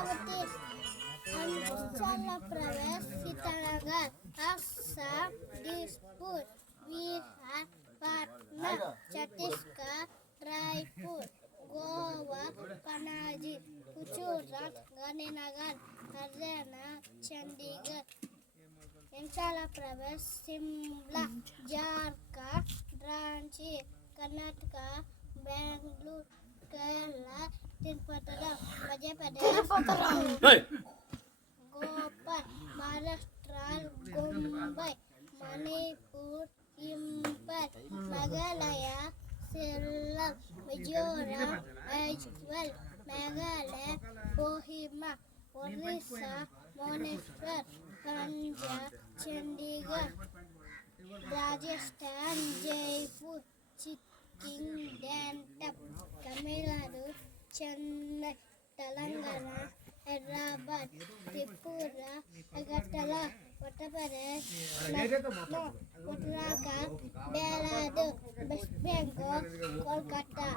अमरावती अंचल प्रदेश ईटानगर असम दिसपुर बिहार पटना छत्तीसगढ़ रायपुर गोवा पनाजी गुजरात गांधीनगर हरियाणा चंडीगढ़ हिमाचल प्रदेश शिमला झारखंड रांची कर्नाटक बेंगलुरु केरला तिरुपति मध्य प्रदेश गोपाल महाराष्ट्र मुंबई मणिपुर इंपल मेघालय शिल्लॉंग मिजोरम आइजवाल मेघालय कोहिमा ओडिशा भुवनेश्वर पंजाब चंडीगढ़ राजस्थान जयपुर चित्तिंगडैंटम तमिलनाडु चेन्नई तेलंगाना हैदराबाद त्रिपुरा अगरतला उत्तर प्रदेश लखनऊ उत्तराखंड देहरादून वेस्ट बंगाल कोलकाता